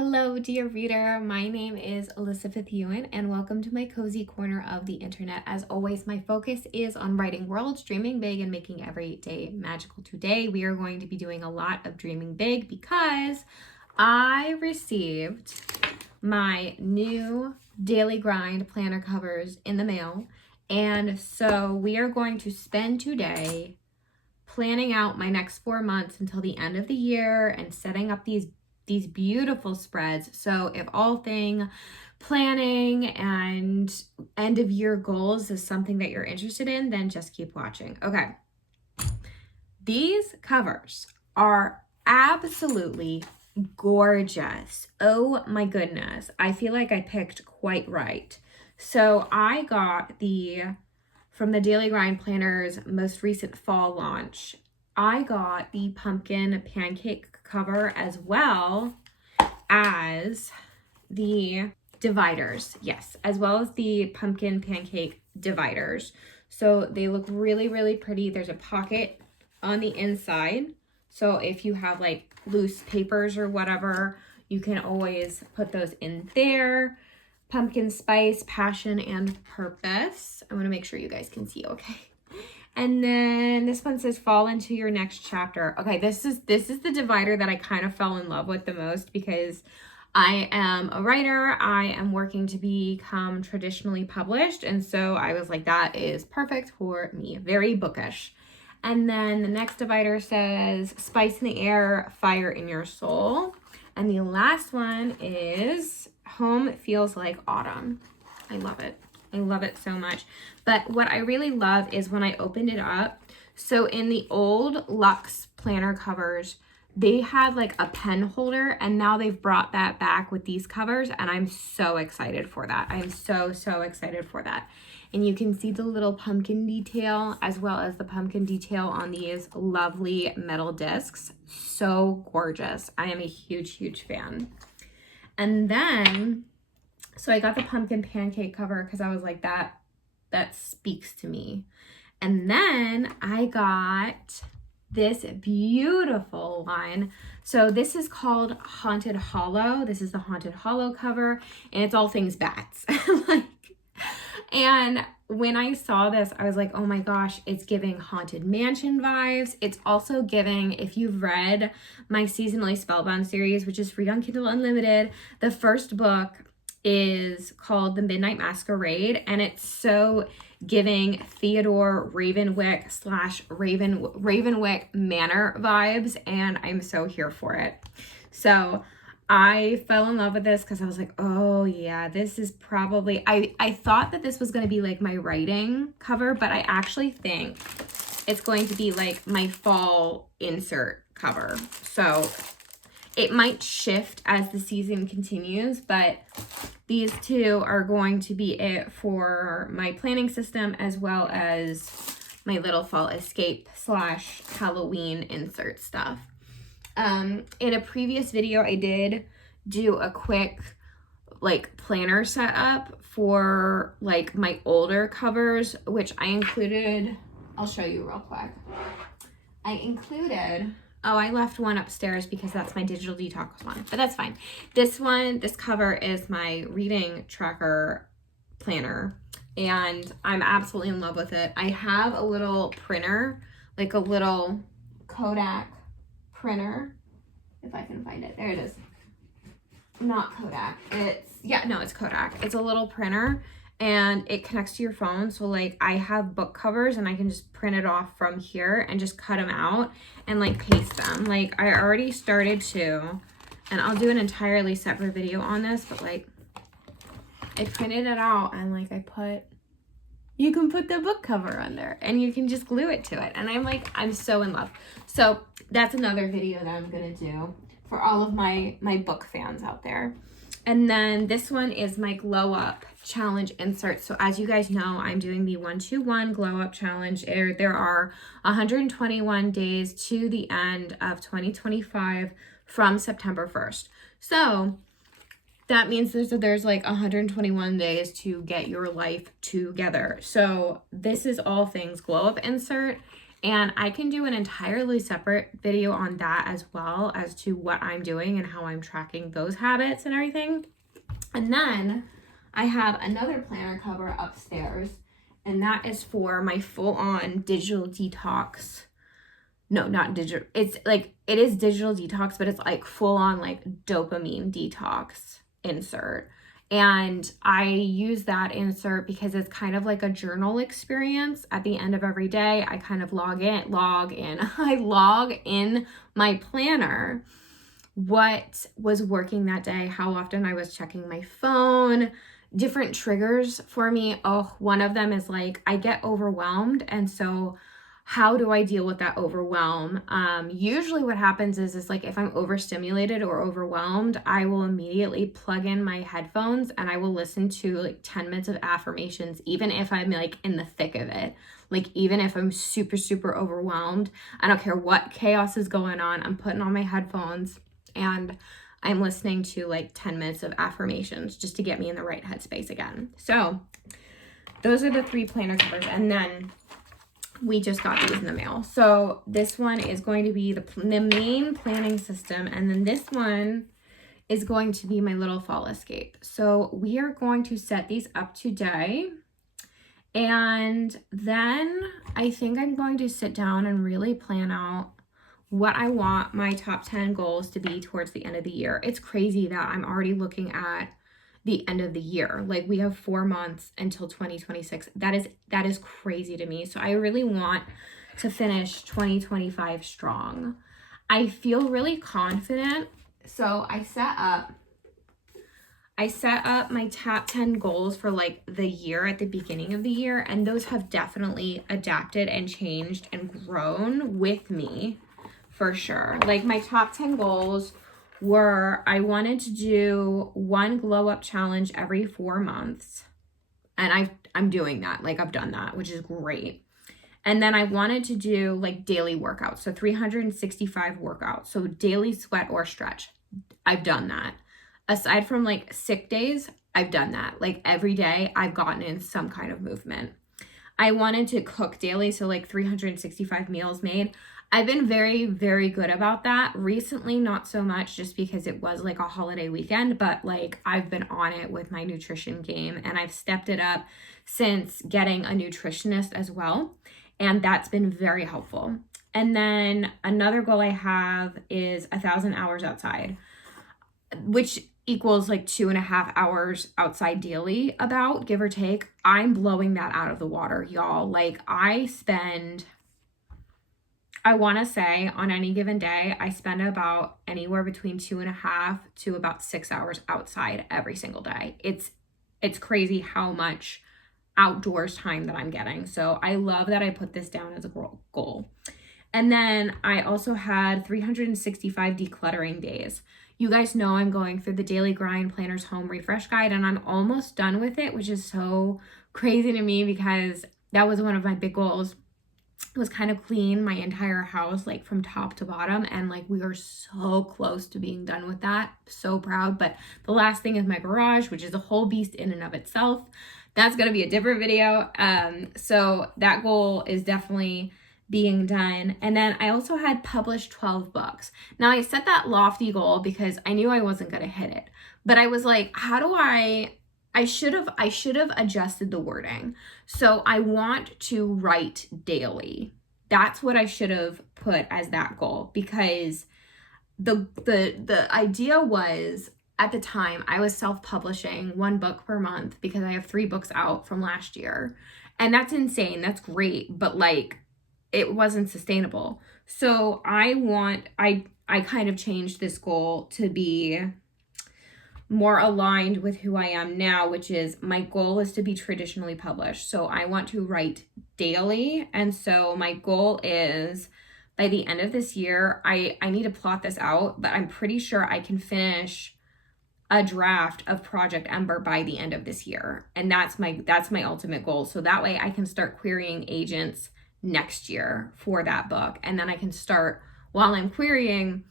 Hello, dear reader. My name is Elizabeth Ewan, and welcome to my cozy corner of the internet. As always, my focus is on writing worlds, dreaming big, and making every day magical. Today, we are going to be doing a lot of dreaming big because I received my new daily grind planner covers in the mail. And so we are going to spend today planning out my next 4 months until the end of the year and setting up these beautiful spreads. So if all thing planning and end of year goals is something that you're interested in, then just keep watching. Okay. These covers are absolutely gorgeous. Oh my goodness. I feel like I picked quite right. So I got from the Daily Grind Planner's most recent fall launch, I got the pumpkin pancake cover as well as the dividers. Yes, as well as the pumpkin pancake dividers. So they look really, really pretty. There's a pocket on the inside. So if you have like loose papers or whatever, you can always put those in there. Pumpkin spice, passion, and purpose. I want to make sure you guys can see okay. And then this one says fall into your next chapter. Okay, this is the divider that I kind of fell in love with the most because I am a writer. I am working to become traditionally published. And so I was like, that is perfect for me. Very bookish. And then the next divider says spice in the air, fire in your soul. And the last one is home feels like autumn. I love it. I love it so much. But what I really love is when I opened it up. So in the old Luxe planner covers, they had like a pen holder, and now they've brought that back with these covers, and I'm so excited for that. I'm so excited for that. And you can see the little pumpkin detail as well as the pumpkin detail on these lovely metal discs. So gorgeous. I am a huge fan. And then, so I got the pumpkin pancake cover because I was like, that speaks to me. And then I got this beautiful one. So this is called Haunted Hollow. This is the Haunted Hollow cover, and it's all things bats. And when I saw this, I was like, oh my gosh, it's giving Haunted Mansion vibes. It's also giving, if you've read my Seasonally Spellbound series, which is free on Kindle Unlimited, the first book is called The Midnight Masquerade, and it's so giving Theodore Ravenwick / Ravenwick Manor vibes, and I'm so here for it. So I fell in love with this because I was like, oh yeah, this is probably, I thought that this was going to be like my writing cover, but I actually think it's going to be like my fall insert cover. So it might shift as the season continues, but these two are going to be it for my planning system as well as my little fall escape / Halloween insert stuff. In a previous video, I did do a quick like planner setup for like my older covers, which I included. I'll show you real quick. I included, I left one upstairs because that's my digital detox one, but that's fine. This cover is my reading tracker planner, and I'm absolutely in love with it. I have a little printer, like a little Kodak printer, if I can find it. There it is. Not Kodak. It's Kodak. It's a little printer, and it connects to your phone. So like I have book covers, and I can just print it off from here and just cut them out and like paste them. Like I already started to, and I'll do an entirely separate video on this, but like I printed it out and like you can put the book cover under and you can just glue it to it. And I'm so in love. So that's another video that I'm going to do for all of my book fans out there. And then this one is my Glow Up Challenge insert. So as you guys know, I'm doing the 121 Glow Up Challenge. There are 121 days to the end of 2025 from September 1st. So that means there's like 121 days to get your life together. So this is all things glow up insert. And I can do an entirely separate video on that as well, as to what I'm doing and how I'm tracking those habits and everything. And then I have another planner cover upstairs, and that is for my full-on digital detox. No, not digital. It's like, it is digital detox, but it's like full-on like dopamine detox insert. And I use that insert because it's kind of like a journal experience. At the end of every day, I kind of log in, I log in my planner what was working that day, how often I was checking my phone, different triggers for me. Oh, one of them is like, I get overwhelmed. And so how do I deal with that overwhelm? Usually what happens is like, if I'm overstimulated or overwhelmed, I will immediately plug in my headphones and I will listen to like 10 minutes of affirmations, even if I'm like in the thick of it. Like, even if I'm super, super overwhelmed, I don't care what chaos is going on, I'm putting on my headphones and I'm listening to like 10 minutes of affirmations just to get me in the right headspace again. So those are the 3 planner covers. And then we just got these in the mail. So this one is going to be the main planning system. And then this one is going to be my little fall escape. So we are going to set these up today. And then I think I'm going to sit down and really plan out what I want my top 10 goals to be towards the end of the year. It's crazy that I'm already looking at the end of the year. Like, we have 4 months until 2026. That is crazy to me. So I really want to finish 2025 strong. I feel really confident. So I set up my top 10 goals for like the year at the beginning of the year, and those have definitely adapted and changed and grown with me for sure. Like, my top 10 goals were, I wanted to do 1 glow up challenge every 4 months. And I'm doing that. Like, I've done that, which is great. And then I wanted to do like daily workouts. So 365 workouts. So daily sweat or stretch. I've done that. Aside from like sick days, I've done that. Like, every day I've gotten in some kind of movement. I wanted to cook daily. So like 365 meals made. I've been very, very good about that. Recently, not so much, just because it was like a holiday weekend, but like, I've been on it with my nutrition game, and I've stepped it up since getting a nutritionist as well. And that's been very helpful. And then another goal I have is 1,000 hours outside, which equals like 2.5 hours outside daily, about, give or take. I'm blowing that out of the water, y'all. Like, I want to say on any given day, I spend about anywhere between 2.5 to about 6 hours outside every single day. It's crazy how much outdoors time that I'm getting. So I love that I put this down as a goal. And then I also had 365 decluttering days. You guys know I'm going through the Daily Grind Planner's Home Refresh Guide, and I'm almost done with it, which is so crazy to me because that was one of my big goals. Was kind of clean my entire house, like from top to bottom, and like, we are so close to being done with that. So proud. But the last thing is my garage, which is a whole beast in and of itself. That's going to be a different video. So that goal is definitely being done. And then I also had published 12 books. Now, I set that lofty goal because I knew I wasn't going to hit it, but I was like, how do I should have adjusted the wording. So I want to write daily. That's what I should have put as that goal, because the idea was, at the time, I was self-publishing 1 book per month because I have 3 books out from last year. And that's insane. That's great. But like, it wasn't sustainable. So I kind of changed this goal to be more aligned with who I am now, which is, my goal is to be traditionally published. So I want to write daily. And so my goal is, by the end of this year, I need to plot this out, but I'm pretty sure I can finish a draft of Project Ember by the end of this year. And that's my ultimate goal. So that way I can start querying agents next year for that book. And then I can start, while I'm querying,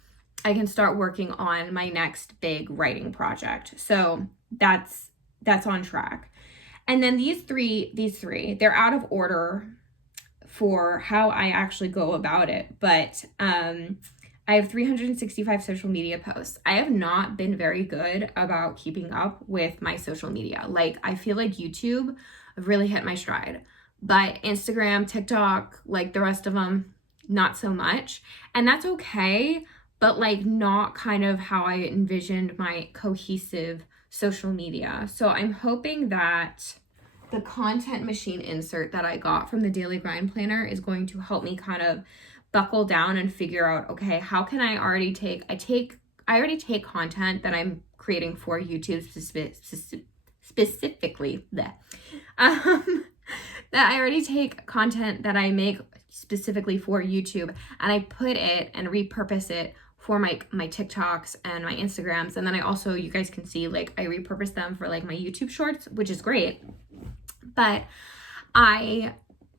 I can start working on my next big writing project. So that's on track. And then these three, they're out of order for how I actually go about it. But I have 365 social media posts. I have not been very good about keeping up with my social media. Like, I feel like YouTube, I've really hit my stride. But Instagram, TikTok, like the rest of them, not so much. And that's okay, but like not kind of how I envisioned my cohesive social media. So I'm hoping that the content machine insert that I got from the Daily Grind Planner is going to help me kind of buckle down and figure out, okay, how can I already take content that I'm creating for YouTube specifically that I already take content that I make specifically for YouTube, and I put it and repurpose it for my TikToks and my Instagrams. And then I also, you guys can see, like, I repurpose them for like my YouTube shorts, which is great. But I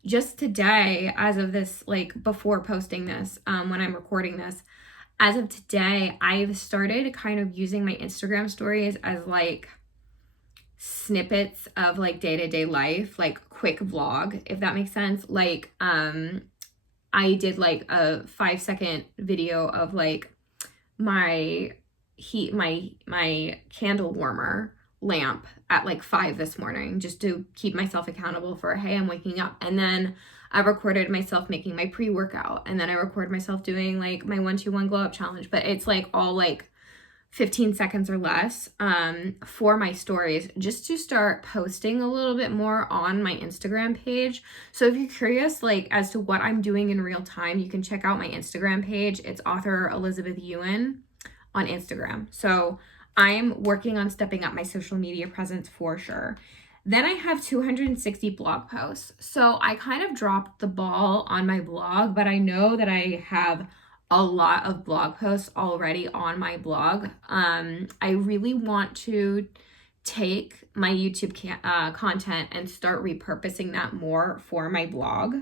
just today, as of this, like before posting this, when I'm recording this, as of today, I've started kind of using my Instagram stories as like snippets of like day-to-day life, like quick vlog, if that makes sense. Like, I did like a 5-second video of like my candle warmer lamp at like 5 this morning, just to keep myself accountable for, hey, I'm waking up. And then I recorded myself making my pre-workout, and then I recorded myself doing like my 1-2-1 glow up challenge. But it's like all like 15 seconds or less for my stories, just to start posting a little bit more on my Instagram page. So if you're curious like as to what I'm doing in real time, you can check out my Instagram page. It's author Elizabeth Ewan on Instagram. So I'm working on stepping up my social media presence for sure. Then I have 260 blog posts. So I kind of dropped the ball on my blog, but I know that I have a lot of blog posts already on my blog. I really want to take my YouTube content and start repurposing that more for my blog.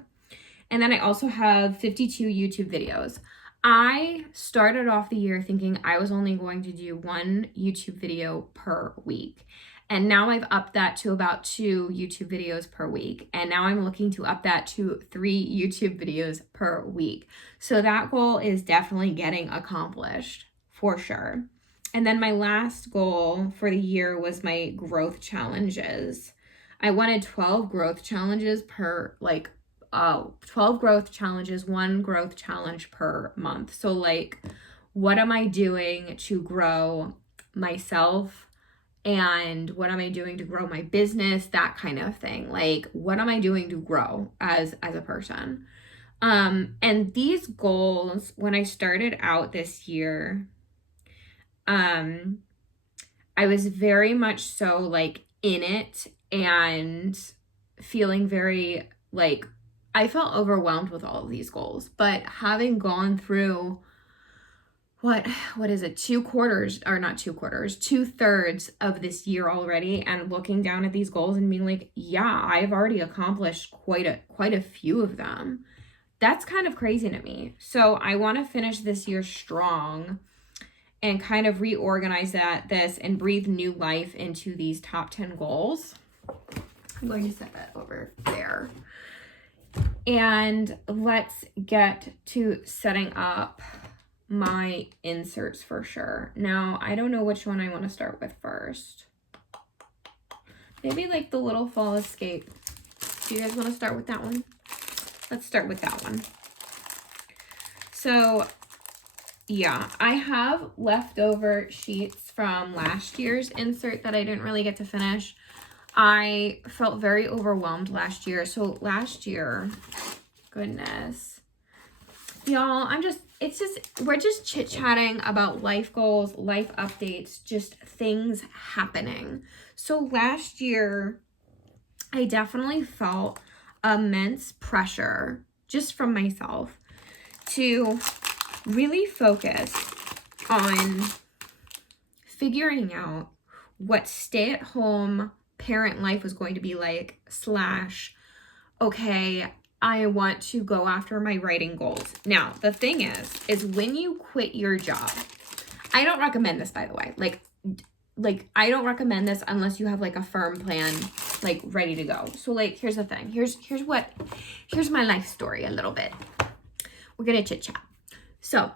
And then I also have 52 YouTube videos. I started off the year thinking I was only going to do 1 YouTube video per week. And now I've upped that to about 2 YouTube videos per week. And now I'm looking to up that to 3 YouTube videos per week. So that goal is definitely getting accomplished for sure. And then my last goal for the year was my growth challenges. I wanted 12 growth challenges per 12 growth challenges, 1 growth challenge per month. So like, what am I doing to grow myself, and what am I doing to grow my business? That kind of thing. Like, what am I doing to grow as a person? And these goals, when I started out this year, I was very much so like in it and feeling very like, I felt overwhelmed with all of these goals. But having gone through what is it, 2/3 of this year already, and looking down at these goals and being like, yeah, I've already accomplished quite a few of them. That's kind of crazy to me. So I want to finish this year strong and kind of reorganize this and breathe new life into these top 10 goals. I'm going to set that over there. And let's get to setting up my inserts for sure. Now, I don't know which one I want to start with first. Maybe like the little fall escape. Do you guys want to start with that one? Let's start with that one. So yeah, I have leftover sheets from last year's insert that I didn't really get to finish. I felt very overwhelmed last year. So last year, goodness, y'all, we're just chit-chatting about life goals, life updates, just things happening. So last year, I definitely felt immense pressure just from myself to really focus on figuring out what stay-at-home parent life was going to be like, / okay, I want to go after my writing goals. Now, the thing is when you quit your job, I don't recommend this, by the way. Like, like, I don't recommend this unless you have like a firm plan, like ready to go. So like, here's the thing. Here's my life story a little bit. We're gonna chit chat. So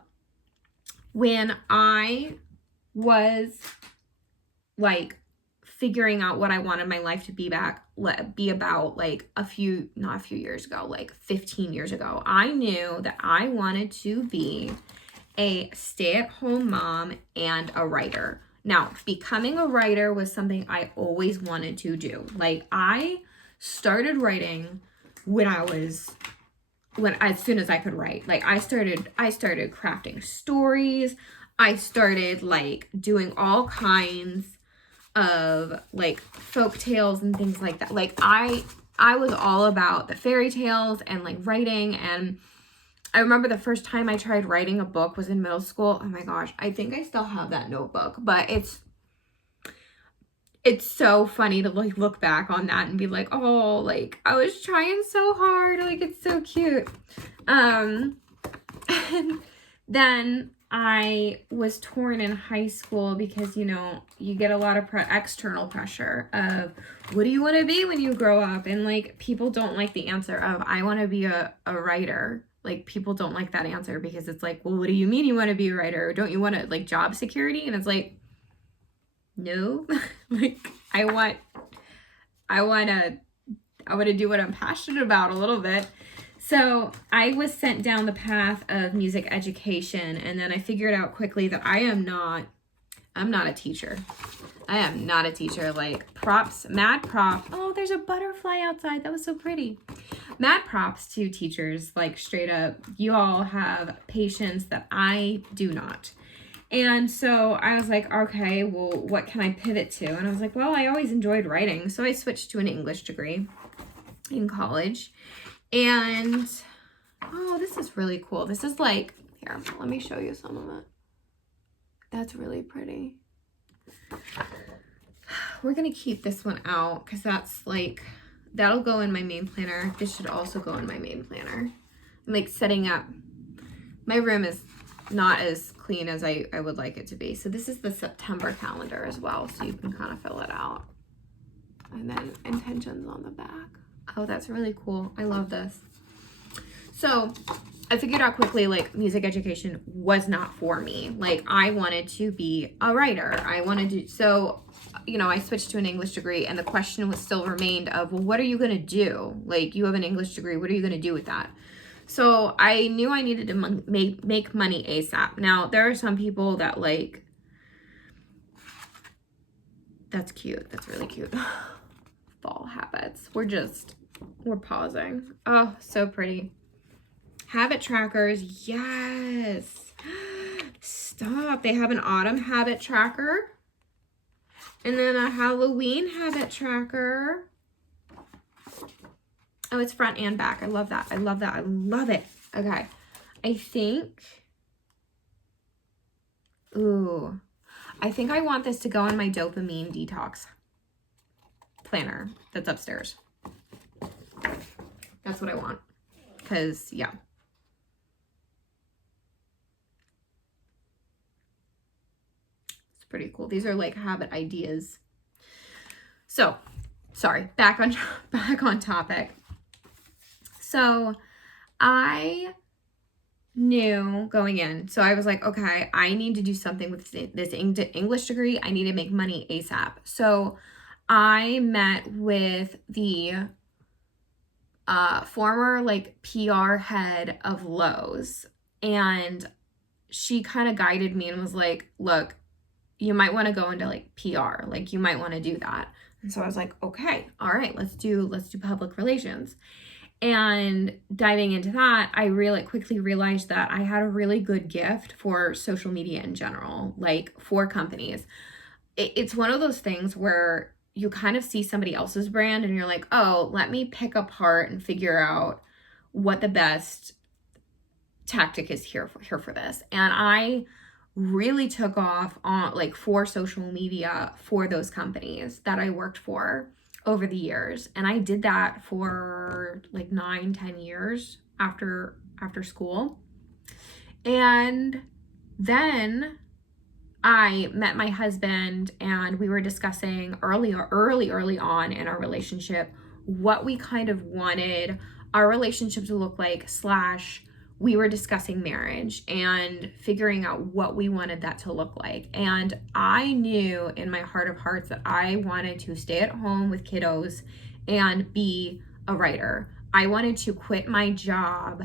when I was like figuring out what I wanted my life to be about, like not a few years ago, like 15 years ago, I knew that I wanted to be a stay-at-home mom and a writer. Now, becoming a writer was something I always wanted to do. Like, I started writing as soon as I could write. Like, I started crafting stories. I started like doing all kinds of like folk tales and things like that. Like, I was all about the fairy tales and like writing. And I remember the first time I tried writing a book was in middle school. Oh my gosh, I think I still have that notebook, but it's so funny to like look back on that and be like, oh, like I was trying so hard. Like, it's so cute. And then I was torn in high school because, you know, you get a lot of external pressure of what do you want to be when you grow up? And like, people don't like the answer of I want to be a writer. Like, people don't like that answer because it's like, well, what do you mean you want to be a writer? Don't you want to like job security? And it's like, no, like I want to do what I'm passionate about a little bit. So I was sent down the path of music education, and then I figured out quickly that I'm not a teacher. I am not a teacher. Like, mad props. Oh, there's a butterfly outside. That was so pretty. Mad props to teachers. Like, straight up, you all have patience that I do not. And so I was like, okay, well, what can I pivot to? And I was like, well, I always enjoyed writing. So I switched to an English degree in college. And, oh, this is really cool. This is like, here, let me show you some of it. That's really pretty. We're going to keep this one out because that's like, that'll go in my main planner. This should also go in my main planner. I'm like setting up. My room is not as clean as I would like it to be. So this is the September calendar as well. So you can kind of fill it out. And then intentions on the back. Oh, that's really cool. I love this. So I figured out quickly, like, music education was not for me. Like, I wanted to be a writer. So, you know, I switched to an English degree, and the question was still remained of, well, what are you going to do? Like, you have an English degree. What are you going to do with that? So I knew I needed to make money ASAP. Now, there are some people that like, that's cute. That's really cute. Fall habits. We're pausing. Oh, so pretty. Habit trackers. Yes. Stop. They have an autumn habit tracker. And then a Halloween habit tracker. Oh, it's front and back. I love that. I love that. I love it. Okay. I think I want this to go in my dopamine detox planner that's upstairs. That's what I want. Because, yeah. It's pretty cool. These are like habit ideas. So, sorry. Back on topic. So I knew going in. So I was like, okay, I need to do something with this English degree. I need to make money ASAP. So I met with the former like PR head of Lowe's, and she kind of guided me and was like, look, you might want to go into like PR. Like, you might want to do that. And so I was like, okay, all right, let's do public relations. And diving into that, I really quickly realized that I had a really good gift for social media in general, like for companies. It's one of those things where you kind of see somebody else's brand and you're like, oh, let me pick apart and figure out what the best tactic is here for this. And I really took off on like for social media for those companies that I worked for over the years. And I did that for like 9-10 years after school. And then I met my husband and we were discussing early on in our relationship what we kind of wanted our relationship to look like, slash we were discussing marriage and figuring out what we wanted that to look like. And I knew in my heart of hearts that I wanted to stay at home with kiddos and be a writer. I wanted to quit my job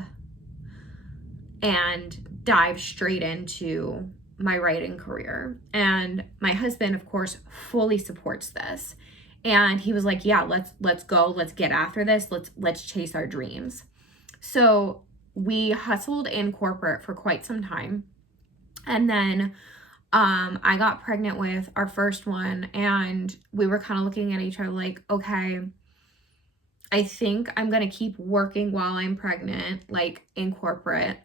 and dive straight into my writing career. And my husband, of course, fully supports this. And he was like, yeah, let's go. Let's get after this. Let's chase our dreams. So we hustled in corporate for quite some time. And then I got pregnant with our first one, and we were kind of looking at each other like, okay, I think I'm going to keep working while I'm pregnant, like in corporate.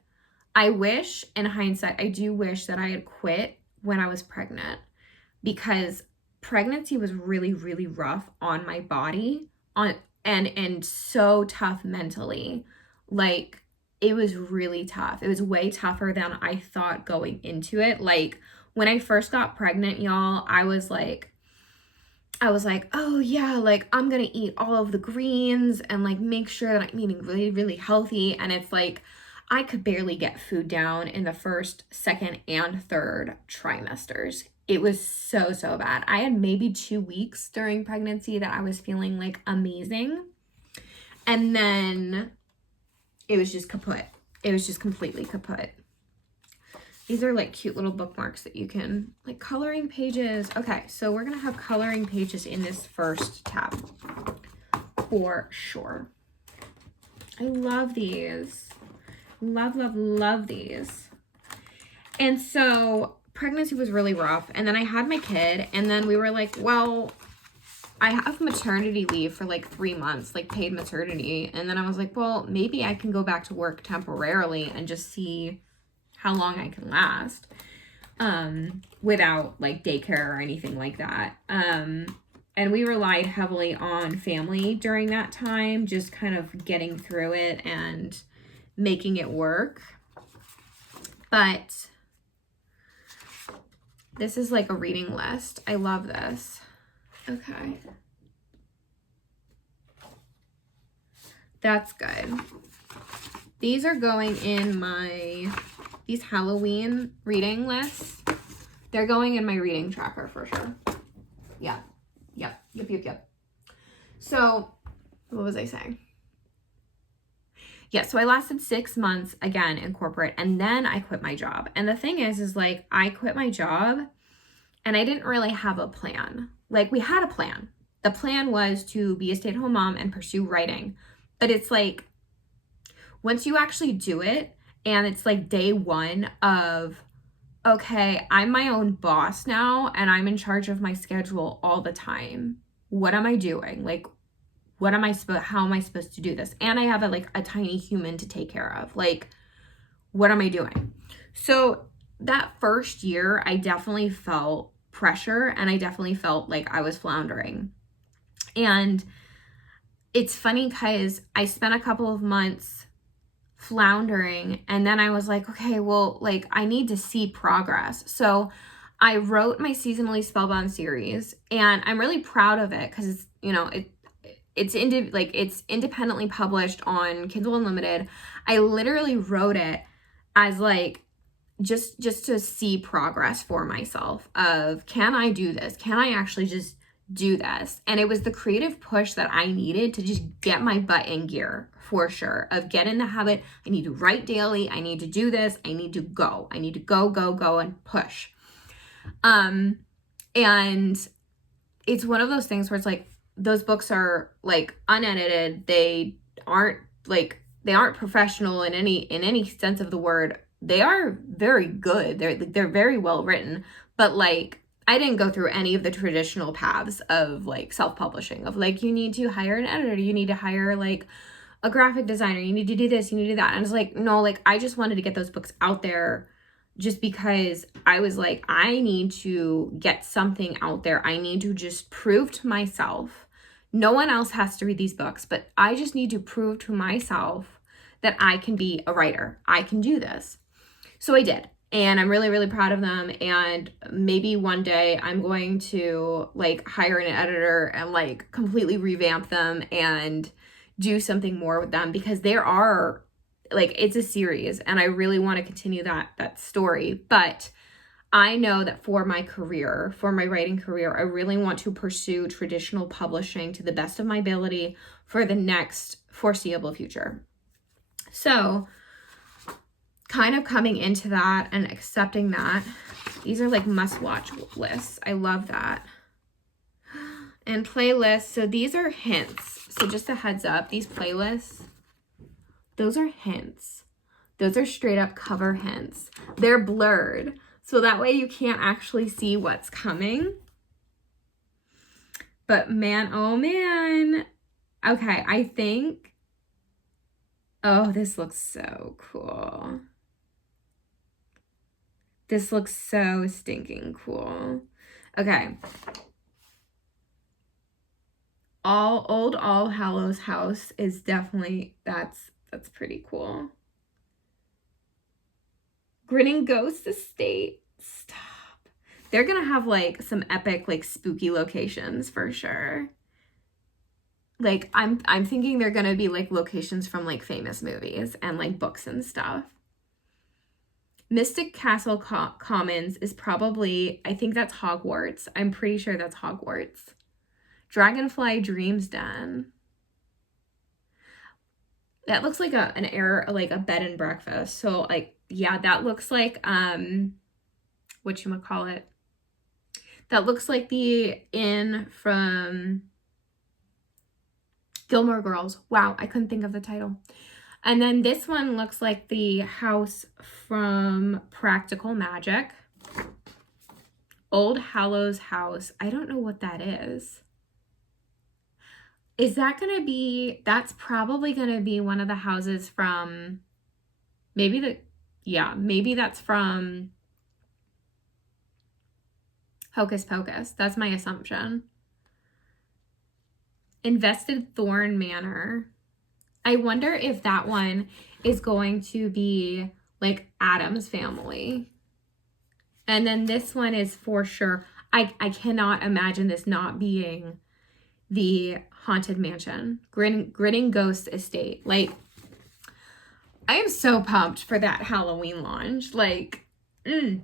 I wish, in hindsight, I do wish that I had quit when I was pregnant, because pregnancy was really, really rough on my body, and so tough mentally. Like, it was really tough. It was way tougher than I thought going into it. Like, when I first got pregnant, y'all, I was like, oh yeah, like I'm gonna eat all of the greens and like make sure that I'm eating really, really healthy. And it's like, I could barely get food down in the first, second, and third trimesters. It was so, so bad. I had maybe 2 weeks during pregnancy that I was feeling like amazing. And then it was just kaput. It was just completely kaput. These are like cute little bookmarks that you can, like coloring pages. Okay, so we're gonna have coloring pages in this first tab for sure. I love these. Love, love, love these. And so pregnancy was really rough. And then I had my kid, and then we were like, well, I have maternity leave for like 3 months, like paid maternity. And then I was like, well, maybe I can go back to work temporarily and just see how long I can last without like daycare or anything like that. And we relied heavily on family during that time, just kind of getting through it and making it work. But this is like a reading list. I love this. Okay. That's good. These are going in these Halloween reading lists. They're going in my reading tracker for sure. Yeah. Yep. So, what was I saying? Yeah, so I lasted 6 months again in corporate, and then I quit my job. And the thing is like I quit my job and I didn't really have a plan. Like, we had a plan. The plan was to be a stay-at-home mom and pursue writing. But it's like, once you actually do it, and it's like day one of, okay, I'm my own boss now, and I'm in charge of my schedule all the time. What am I doing? Like, how am I supposed to do this? And I have a tiny human to take care of. Like, what am I doing? So that first year, I definitely felt pressure, and I definitely felt like I was floundering. And it's funny because I spent a couple of months floundering, and then I was like, okay, well, like I need to see progress. So I wrote my seasonally spellbound series, and I'm really proud of it because it's, you know, it's independently published on Kindle Unlimited. I literally wrote it as like just to see progress for myself of, can I do this? Can I actually just do this? And it was the creative push that I needed to just get my butt in gear, for sure, of get in the habit. I need to write daily. I need to do this. I need to go and push. And it's one of those things where it's like, those books are like unedited. They aren't professional in any sense of the word. They are very good. They're very well written, but like, I didn't go through any of the traditional paths of like self-publishing, of like, you need to hire an editor, you need to hire like a graphic designer, you need to do this, you need to do that. And I was like, no, like I just wanted to get those books out there just because I was like, I need to get something out there. I need to just prove to myself, no one else has to read these books, but I just need to prove to myself that I can be a writer. I can do this. So I did. And I'm really, really proud of them. And maybe one day I'm going to like hire an editor and like completely revamp them and do something more with them, because there are like, it's a series and I really want to continue that story. But I know that for my career, for my writing career, I really want to pursue traditional publishing to the best of my ability for the next foreseeable future. So kind of coming into that and accepting that, these are like must-watch lists. I love that. And playlists, so these are hints. So just a heads up, these playlists, those are hints. Those are straight up cover hints. They're blurred, so that way you can't actually see what's coming. But man, oh man. Okay, I think, oh, this looks so cool. This looks so stinking cool. Okay. Old All Hallows House is definitely, that's pretty cool. Grinning Ghost Estate. Stop. They're gonna have like some epic, like spooky locations for sure. Like I'm thinking they're gonna be like locations from like famous movies and like books and stuff. Mystic Castle Commons is probably, I think that's Hogwarts. I'm pretty sure that's Hogwarts. Dragonfly Dreams Den. That looks like an air, like a bed and breakfast. So like, yeah, that looks like, whatchamacallit? That looks like the inn from Gilmore Girls. Wow, I couldn't think of the title. And then this one looks like the house from Practical Magic. Old Hallows House. I don't know what that is. Is that going to be, that's probably going to be one of the houses from, maybe that's from Hocus Pocus. That's my assumption. Invested Thorn Manor. I wonder if that one is going to be like Adam's Family. And then this one is for sure, I cannot imagine this not being the Haunted Mansion, Grinning Ghost Estate. Like, I am so pumped for that Halloween launch. Like, my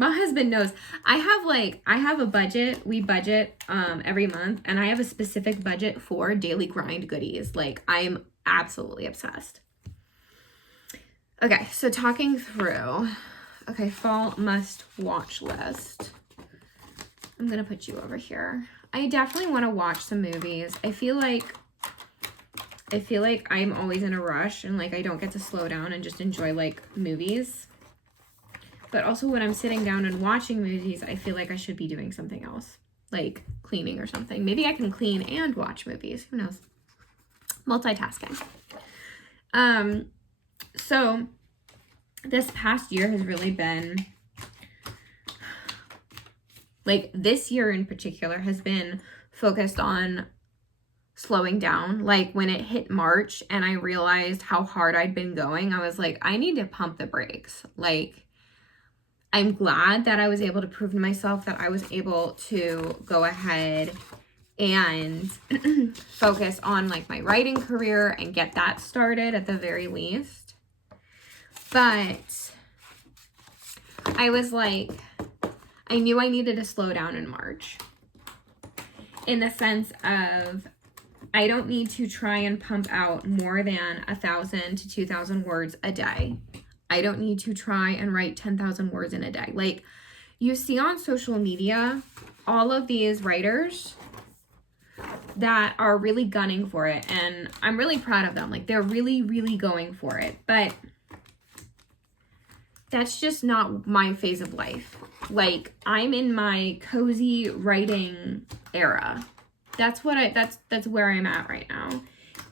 husband knows I have a budget. We budget every month, and I have a specific budget for daily grind goodies. Like, I'm absolutely obsessed. Okay, so talking through, okay, fall must watch list. I'm gonna put you over here. I definitely want to watch some movies. I feel like I'm always in a rush and like I don't get to slow down and just enjoy like movies. But also when I'm sitting down and watching movies, I feel like I should be doing something else, like cleaning or something. Maybe I can clean and watch movies. Who knows? Multitasking. So this past year has really been, like this year in particular has been focused on slowing down. Like when it hit March and I realized how hard I'd been going, I was like, I need to pump the brakes. Like, I'm glad that I was able to prove to myself that I was able to go ahead and focus on like my writing career and get that started at the very least. But I was like, I knew I needed to slow down in March in the sense of I don't need to try and pump out more than 1,000 to 2,000 words a day. I don't need to try and write 10,000 words in a day. Like you see on social media, all of these writers that are really gunning for it. And I'm really proud of them. Like they're really, really going for it. But that's just not my phase of life. Like I'm in my cozy writing era. That's where I'm at right now.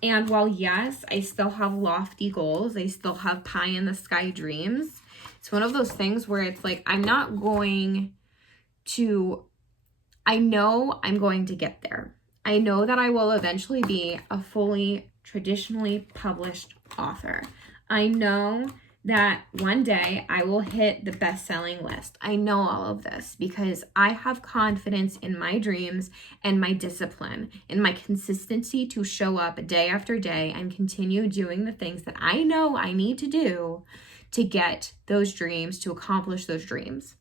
And while yes, I still have lofty goals, I still have pie in the sky dreams. It's one of those things where it's like, I know I'm going to get there. I know that I will eventually be a fully traditionally published author. I know that one day I will hit the best-selling list. I know all of this because I have confidence in my dreams and my discipline and my consistency to show up day after day and continue doing the things that I know I need to do to get those dreams, to accomplish those dreams.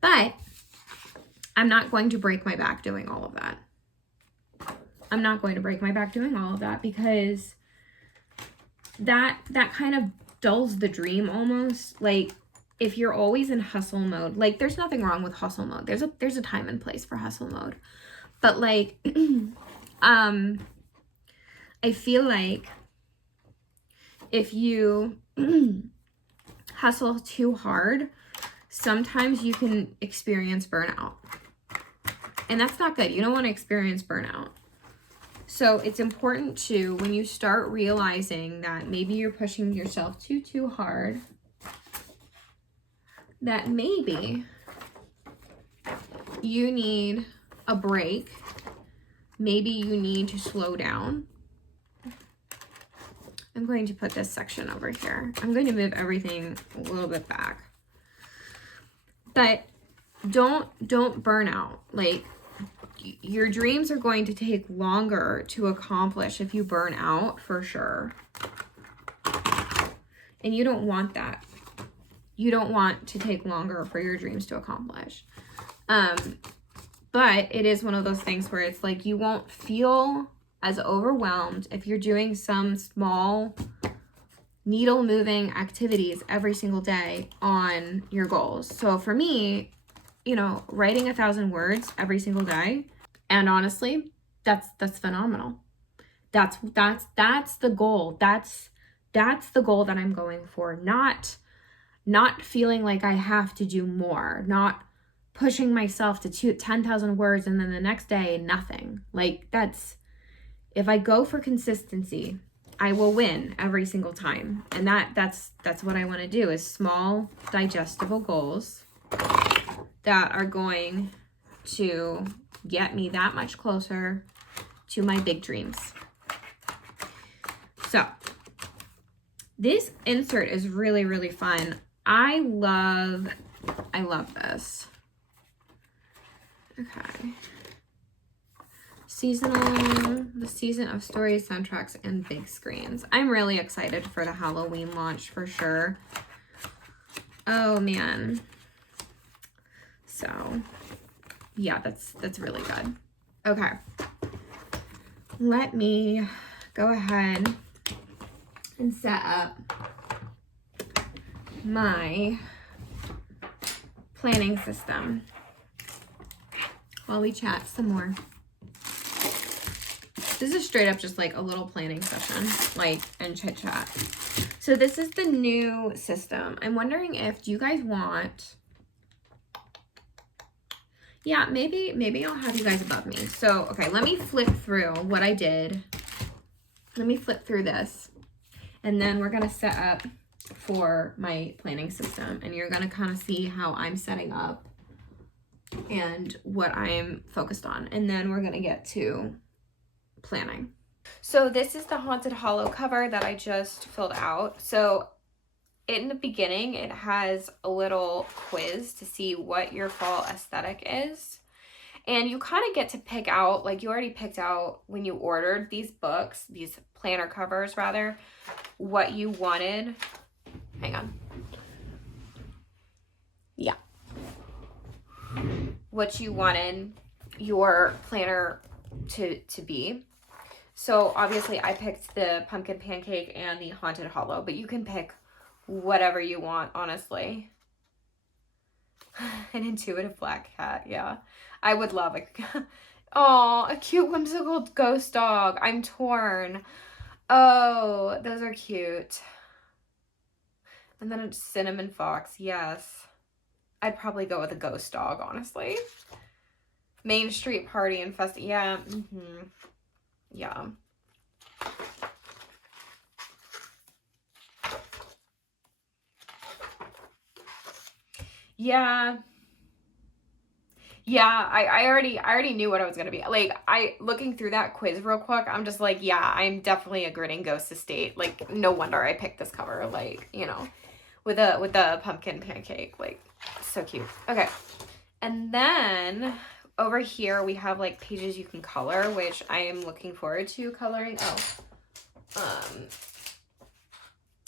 But I'm not going to break my back doing all of that. I'm not going to break my back doing all of that because that kind of dulls the dream almost. Like, if you're always in hustle mode, like, there's nothing wrong with hustle mode. There's a time and place for hustle mode. But like, I feel like if you hustle too hard, sometimes you can experience burnout. And that's not good. You don't want to experience burnout. So it's important to, when you start realizing that maybe you're pushing yourself too hard, that maybe you need a break. Maybe you need to slow down. I'm going to put this section over here. I'm going to move everything a little bit back. But don't burn out. Like, your dreams are going to take longer to accomplish if you burn out, for sure. And you don't want that. You don't want to take longer for your dreams to accomplish. But it is one of those things where it's like you won't feel as overwhelmed if you're doing some small needle moving activities every single day on your goals. So for me, you know, writing 1,000 words every single day, and honestly, that's phenomenal. That's the goal. That's the goal that I'm going for. Not feeling like I have to do more, not pushing myself to 10,000 words and then the next day nothing. Like, if I go for consistency, I will win every single time. And that's what I want to do, is small, digestible goals that are going to get me that much closer to my big dreams. So this insert is really, really fun. I love this. Okay. The season of stories, soundtracks, and big screens. I'm really excited for the Halloween launch for sure. Oh man. So yeah, that's really good. Okay. Let me go ahead and set up my planning system while we chat some more. This is straight up just like a little planning session, like, and chit chat. So this is the new system. I'm wondering if, do you guys want, yeah, maybe I'll have you guys above me. So, okay, let me flip through what I did. Let me flip through this. And then we're going to set up for my planning system. And you're going to kind of see how I'm setting up and what I'm focused on. And then we're going to get to planning. So this is the Haunted Hollow cover that I just filled out. So in the beginning, it has a little quiz to see what your fall aesthetic is. And you kind of get to pick out, like, you already picked out when you ordered these books, these planner covers rather, what you wanted. Hang on. Yeah. What you wanted your planner to be. So obviously I picked the pumpkin pancake and the Haunted Hollow, but you can pick whatever you want, honestly. An intuitive black cat, yeah. I would love a cute whimsical ghost dog. I'm torn. Oh, those are cute. And then a cinnamon fox, yes. I'd probably go with a ghost dog, honestly. Main Street Party and yeah. Yeah. Yeah. Yeah, I already knew what I was gonna be. Like, looking through that quiz real quick, I'm just like, yeah, I'm definitely a gritting ghost estate. Like, no wonder I picked this cover. Like, you know, with a pumpkin pancake. Like, so cute. Okay. And then over here we have like pages you can color, which I am looking forward to coloring.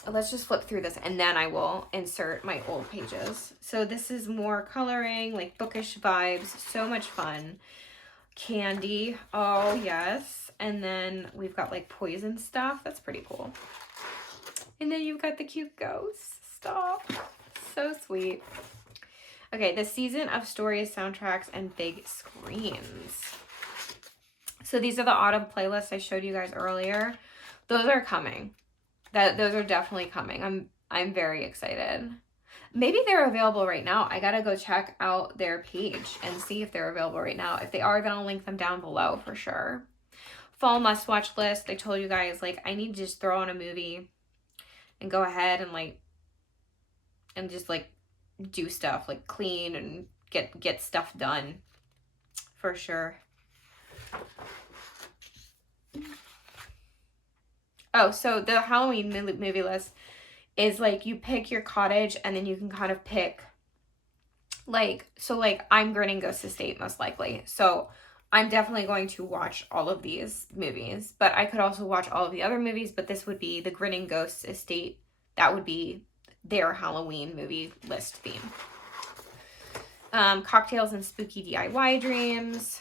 Let's just flip through this and then I will insert my old pages. So this is more coloring, like bookish vibes, so much fun. Candy, oh yes. And then we've got like poison stuff. That's pretty cool. And then you've got the cute ghosts. Stop. So sweet. Okay, the season of stories, soundtracks, and big screens. So these are the autumn playlists I showed you guys earlier. Those are coming. Those are definitely coming. I'm very excited. Maybe they're available right now. I gotta go check out their page and see if they're available right now. If they are, then I'll link them down below for sure. Fall must-watch list. I told you guys, like, I need to just throw on a movie and go ahead and like, and just like do stuff, like clean and get stuff done for sure. Oh, so the Halloween movie list is like you pick your cottage and then you can kind of pick like, so like I'm Grinning Ghost Estate most likely. So I'm definitely going to watch all of these movies, but I could also watch all of the other movies, but this would be the Grinning Ghost Estate. That would be their Halloween movie list theme. Cocktails and spooky DIY dreams.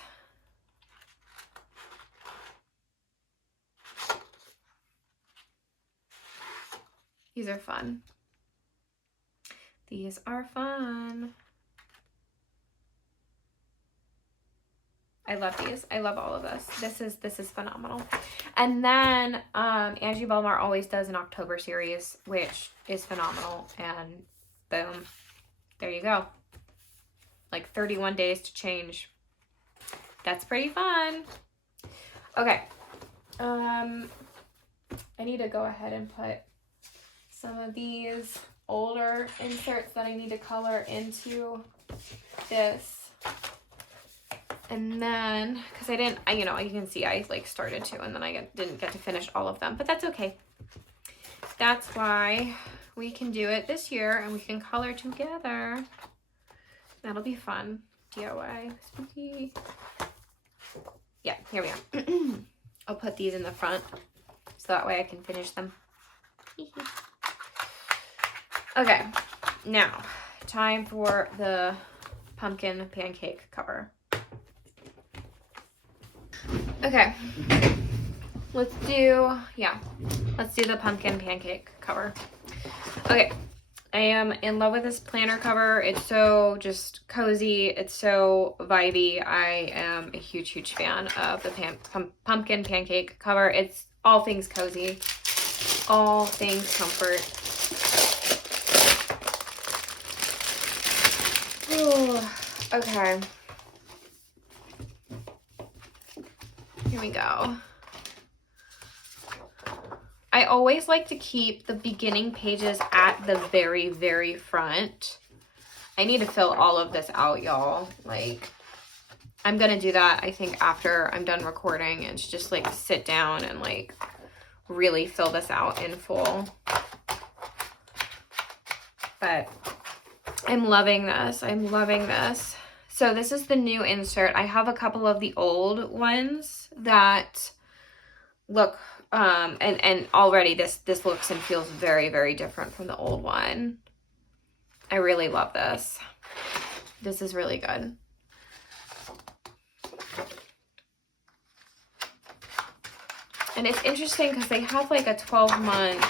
These are fun. These are fun. I love these. I love all of this. This is phenomenal. And then Angie Belmar always does an October series, which is phenomenal. And boom, there you go. Like 31 days to change. That's pretty fun. Okay. I need to go ahead and put some of these older inserts that I need to color into this. And then, because I didn't, you know, you can see I like started to, and then I didn't get to finish all of them, but that's okay. That's why we can do it this year and we can color together. That'll be fun. DIY, spooky. Yeah, here we are. I'll put these in the front so that way I can finish them. Okay, now time for the pumpkin pancake cover. Okay, let's do the pumpkin pancake cover. Okay, I am in love with this planner cover. It's so just cozy. It's so vibey. I am a huge fan of the pumpkin pancake cover. It's all things cozy, all things comfort. Ooh, okay. Here we go. I always like to keep the beginning pages at the very front. I need to fill all of this out, y'all. Like, I'm gonna do that, I think, after I'm done recording and just like sit down and like really fill this out in full. But I'm loving this. I'm loving this. So this is the new insert. I have a couple of the old ones that look, and already this looks and feels very different from the old one. I really love this. This is really good. And it's interesting because they have like a 12-month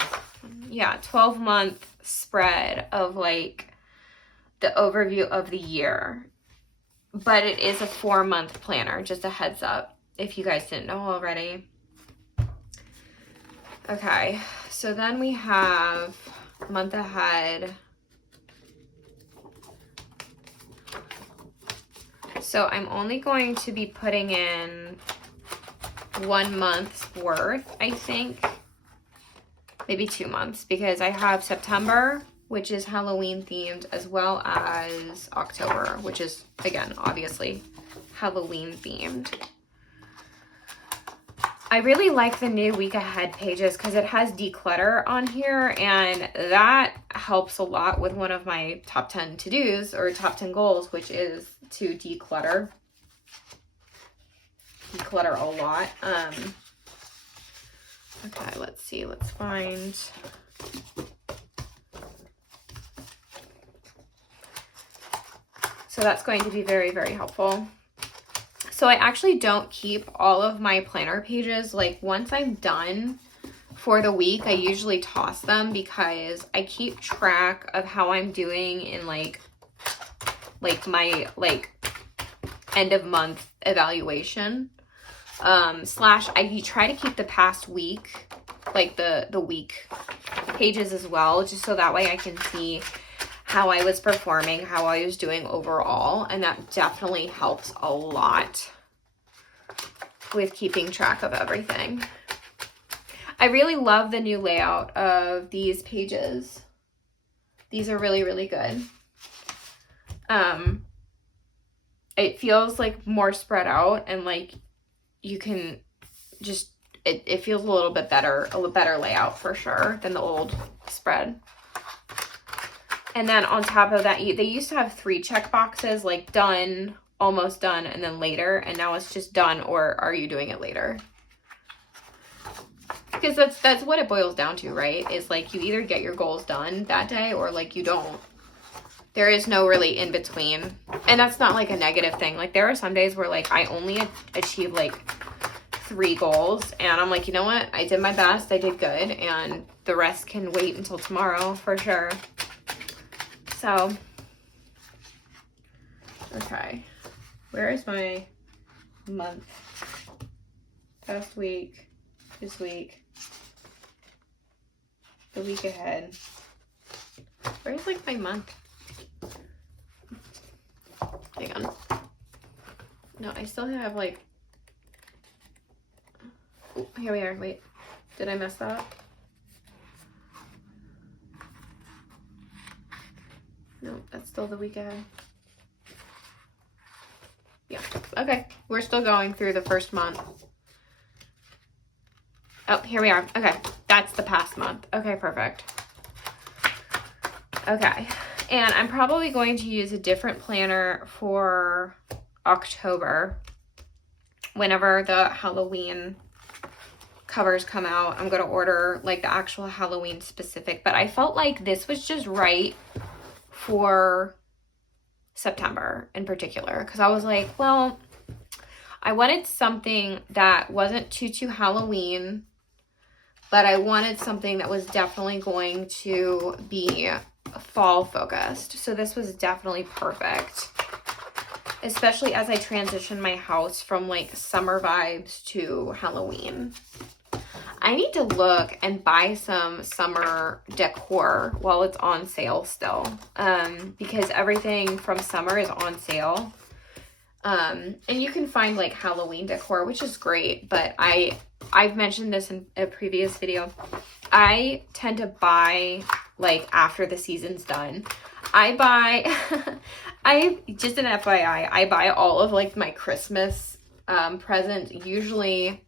spread of like the overview of the year. But it is a 4-month planner, just a heads up if you guys didn't know already. Okay, so then we have month ahead. So I'm only going to be putting in 1 month's worth, I think. Maybe 2 months, because I have September, which is Halloween themed, as well as October, which is, again, obviously Halloween themed. I really like the new week ahead pages because it has declutter on here, and that helps a lot with one of my top 10 to-dos or top 10 goals, which is to declutter a lot. Okay, let's see, let's find. So that's going to be very, very helpful. So I actually don't keep all of my planner pages. Like once I'm done for the week, I usually toss them because I keep track of how I'm doing in like my end of month evaluation. Slash I try to keep the past week, like the week pages as well, just so that way I can see how I was performing, how I was doing overall, and that definitely helps a lot with keeping track of everything. I really love the new layout of these pages. These are really, really good. It feels like more spread out, and like you can just, it feels a little bit better, a better layout for sure than the old spread. And then on top of that, they used to have 3 check boxes, like done, almost done, and then later. And now it's just done, or are you doing it later? Because that's what it boils down to, right? Is like you either get your goals done that day or like you don't. There is no really in between. And that's not like a negative thing. Like there are some days where like I only achieve like 3 goals. And I'm like, you know what? I did my best. I did good. And the rest can wait until tomorrow for sure. So, okay, where is my month? Past week, this week, the week ahead. Where's like my month? Hang on. No, I still have like, oh, here we are. Wait, did I mess that up? No, that's still the week ahead. Yeah, okay. We're still going through the first month. Oh, here we are. Okay, that's the past month. Okay, perfect. Okay, and I'm probably going to use a different planner for October. Whenever the Halloween covers come out, I'm going to order like the actual Halloween specific. But I felt like this was just right for September in particular, because I was like, well, I wanted something that wasn't too Halloween, but I wanted something that was definitely going to be fall focused. So this was definitely perfect, especially as I transition my house from like summer vibes to Halloween. I need to look and buy some summer decor while it's on sale still, because everything from summer is on sale. And you can find like Halloween decor, which is great, but I've mentioned this in a previous video. I tend to buy like after the season's done. I just an FYI, I buy all of like my Christmas presents usually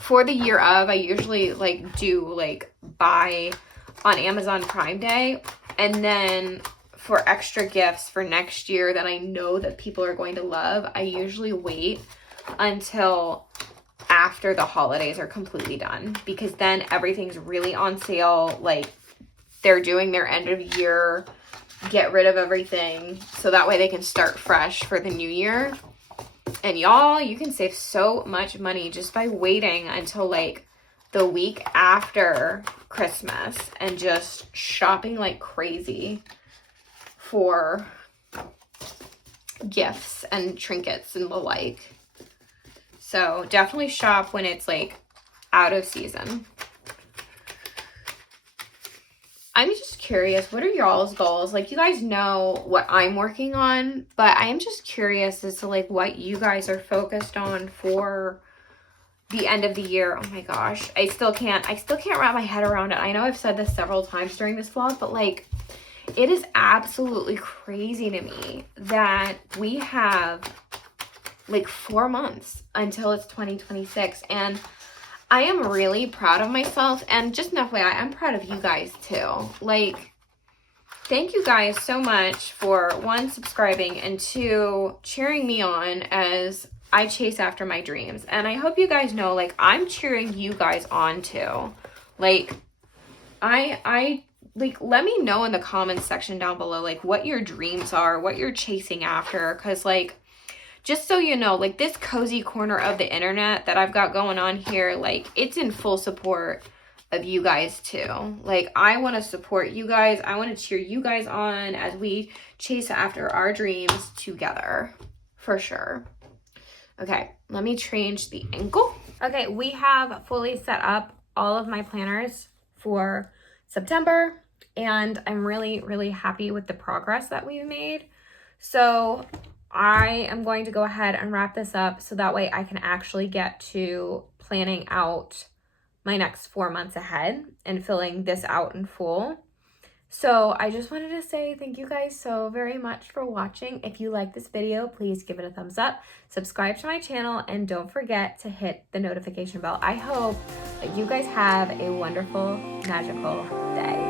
for the year of. I usually like do like buy on Amazon Prime Day, and then for extra gifts for next year that I know that people are going to love, I usually wait until after the holidays are completely done, because then everything's really on sale. Like they're doing their end of year, get rid of everything, so that way they can start fresh for the new year. And y'all, you can save so much money just by waiting until like the week after Christmas and just shopping like crazy for gifts and trinkets and the like. So definitely shop when it's like out of season. I'm just curious, what are y'all's goals? Like, you guys know what I'm working on, but I am just curious as to like what you guys are focused on for the end of the year. Oh my gosh, I still can't wrap my head around it. I know I've said this several times during this vlog, but like it is absolutely crazy to me that we have like 4 months until it's 2026, and I am really proud of myself, and just an FYI, I'm proud of you guys too. Like, thank you guys so much for, one, subscribing, and two, cheering me on as I chase after my dreams. And I hope you guys know, like, I'm cheering you guys on too. Like, like, let me know in the comments section down below, like, what your dreams are, what you're chasing after. Because, like, just so you know, like, this cozy corner of the internet that I've got going on here, like, it's in full support of you guys too. Like, I want to support you guys. I want to cheer you guys on as we chase after our dreams together, for sure. Okay, let me change the angle. Okay, we have fully set up all of my planners for September, and I'm really, really happy with the progress that we've made. So I am going to go ahead and wrap this up so that way I can actually get to planning out my next 4 months ahead and filling this out in full. So I just wanted to say thank you guys so very much for watching. If you like this video, please give it a thumbs up, subscribe to my channel, and don't forget to hit the notification bell. I hope that you guys have a wonderful, magical day.